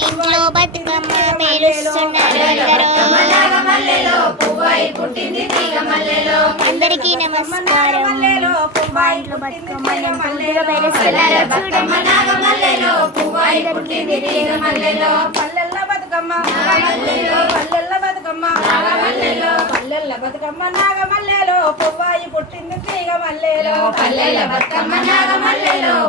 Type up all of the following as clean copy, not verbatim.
ఇంట్లో బతుకమ్మ పేలుస్తున్నారు అందరికీ నమస్కారం. మా ఇంట్లో బతుకమ్మ పూర్తిగా పేలుస్తున్నారు నాగమల్లెలో పువ్వాయి పుట్టింది తీగ మల్లెలో పల్లెల బతుకమ్మ నాగమల్లెలో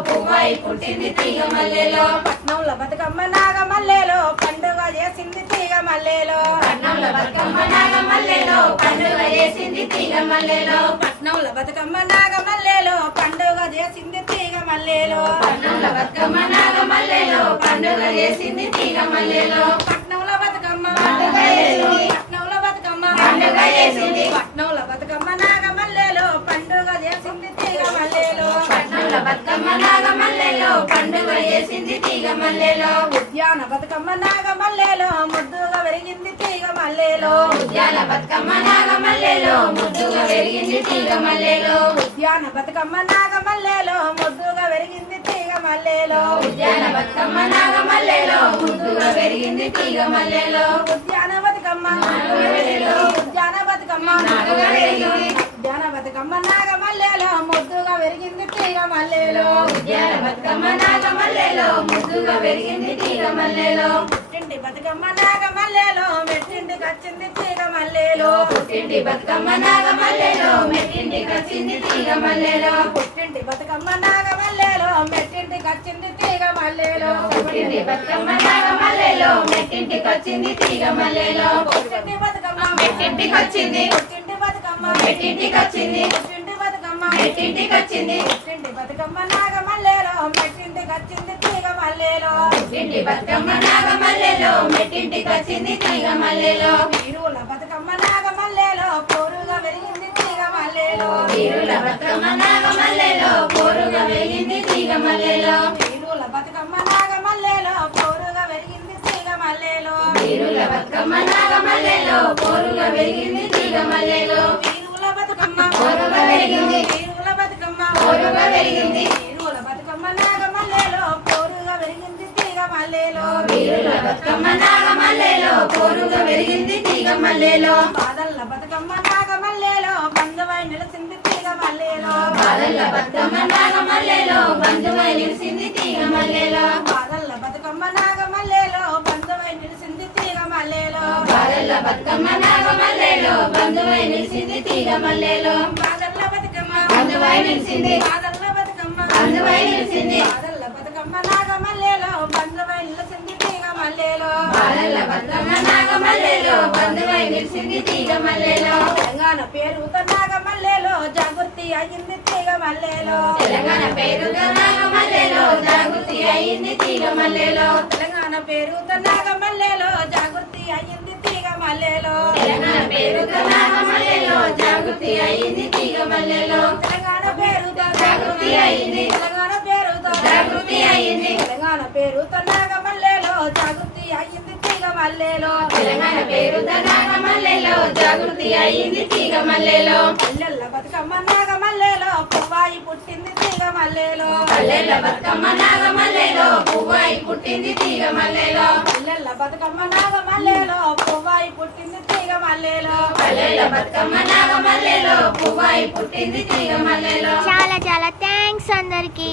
పువ్వాయి పుట్టింది తీగ మల్లెలో పట్నంలో బతుకమ్మ నాగమల్లెలో పండుగ చేసింది తీగ మల్లెలో పట్నంలో బతుకమ్మ నాగమల్లెలో పండుగ చేసింది తీగ మల్లెలో పట్నంలో బతుకమ్మ నాగమల్లెలో పండుగ చేసింది తీగ మల్లెలో పట్నంలో బతుకమ్మ నాగమల్లెలో పండుగ చేసింది తీగ మల్లెలో పట్నంలో బతుకమ్మ పండుగ చేసింది పట్నంలో బతుకమ్మ పండుగ చేసింది పట్నంలో బతుకమ్మ నాగమల్లెలో పండుగ చేసింది తీగ మల్లెలో పట్నంలో బతుకమ్మ నాగమల్లెలో పండుగ చేసింది తీగ మల్లెలో ఉద్యాన బతుకమ్మ నాగమల్లెలో ముద్దుగా వెలిగింది తీగ మల్లెలో ఉద్యాన బతుకమ్మ నాగమల్లెలో ముద్దుగా వెలిగింది తీగ మల్లెలో ఉద్యాన బతుకమ్మ నాగమల్లెలో ముద్దుగా వెలిగింది తీగ మల్లెలో ఉద్యాన బతుకమ్మ నాగమల్లెలో ముద్దుగా వెలిగింది తీగ మల్లెలో ఉద్యాన బతుకమ్మ నాగమల్లెలో ఉద్యాన బతుకమ్మ నాగమల్లెలో ఉద్యాన బతుకమ్మ నాగమల్లెలో ముద్దుగా వెలిగింది తీగ మల్లెలో ఉద్యాన బతుకమ్మ నాగమల్లెలో ముద్దుగా వెలిగింది తీగ మల్లెలో పుట్టింటి బతుకమ్మ నాగమల్లెలో మెట్టింటికి వచ్చింది తీగ మల్లెలో పుట్టింటి బతుకమ్మ నాగమల్లెలో మెట్టింటికి వచ్చింది తీగ మల్లెలో పుట్టింటి బతుకమ్మ నాగమల్లెలో మెట్టింటికి వచ్చింది తీగ మల్లెలో పుట్టింటి బతుకమ్మ నాగమల్లెలో మెట్టింటికి వచ్చింది తీగ మల్లెలో పుట్టింటి బతుకమ్మ మెట్టింటికి వచ్చింది పుట్టింటి బతుకమ్మ మెట్టింటికి వచ్చింది పుట్టింటి బతుకమ్మ మెట్టింటికి వచ్చింది పుట్టింటి బతుకమ్మ నాగమల్లెలో మెట్టింటికి వచ్చింది తీగ మల్లెలో పుట్టింటి బతుకమ్మ నాగమల్లెలో మెట్టింటికి వచ్చింది తీగ మల్లెలో వీరుల బతుకమ్మ నాగమల్లెలో పోరుగా వెలిగింది తీగ మల్లెలో వీరుల బతుకమ్మ నాగమల్లెలో పోరుగా వెలిగింది తీగ మల్లెలో వీరుల బతుకమ్మ నాగమల్లెలో పోరుగా వెలిగింది తీగ మల్లెలో వీరుల బతుకమ్మ నాగమల్లెలో పోరుగా వెలిగింది తీగ మల్లెలో వీరుల బతుకమ్మ పోరుగా వెలిగింది వీరుల బతుకమ్మ పోరుగా వెలిగింది వీరుల బతుకమ్మ నాగమల్లెలో పోరుగా వెలిగింది తీగ మల్లెలో వీరుల బతుకమ్మ నాగమల్లెలో పోరుగా వెలిగింది తీగ మల్లెలో బాదల్ల బతుకమ్మ నాగమల్లెలో బంధువై నిలిచింది తీగ మల్లెలో బాదల్ల బతుకమ్మ నాగమల్లెలో బంధువై నిలిచింది తీగ మల్లెలో బాదల్ల బతుకమ్మ నాగమల్లెలో బంధువై నిలిచింది తీగ మల్లెలో బాదల్ల బతుకమ్మ నాగమల్లెలో బంధువై నిలిచింది తీగ మల్లెలో బాదల్ల బతుకమ్మ బంధువై నిలిచింది బాదల్ల బతుకమ్మ బంధువై నిలిచింది బాదల్ల బతుకమ్మ నాగమల్లెలో బంధువై నిలిచింది తీగ మల్లెలో బాదల్ల బతుకమ్మ నాగమల్లెలో బంధువై నిలిచింది తీగ మల్లెలో తెలంగాణ పేరుతో నాగమల్లెలో జాగృతి అయ్యింది తీగ మల్లెలో తెలంగాణ పేరుతో నాగమల్లెలో జాగృతి అయ్యింది తీగ మల్లెలో తెలంగాణ పేరుతో నాగమల్లెలో జాగృతి అయ్యింది తీగ మల్లెలో తెలంగాణ పేరుతో నాగమల్లెలో జాగృతి అయ్యింది తీగ మల్లెలో తెలంగాణ పేరుతో జాగృతి అయ్యింది తెలంగాణ పేరుతో జాగృతి అయ్యింది తెలంగాణ పేరుతో నాగమల్లెలో జాగృతి అయ్యింది తీగ మల్లెలో తెలంగాణ పేరుతో నాగమల్లెలో జాగృతి అయ్యింది తీగ మల్లెలో పల్లెల్ల బతుకమ్మ నాగమల్లెలో పువ్వాయి పుట్టింది తీగ మల్లెలో పల్లెల్ల బతుకమ్మ నాగమల్లెలో పువ్వాయి పుట్టింది తీగ మల్లెలో పల్లెల్ల బతుకమ్మ నాగమల్లెలో పువ్వాయి పుట్టింది తీగ మల్లెలో పల్లెల్ల బతుకమ్మ నాగమల్లెలో పువ్వాయి పుట్టింది తీగ మల్లెలో చాలా చాలా థ్యాంక్స్ అందరికి.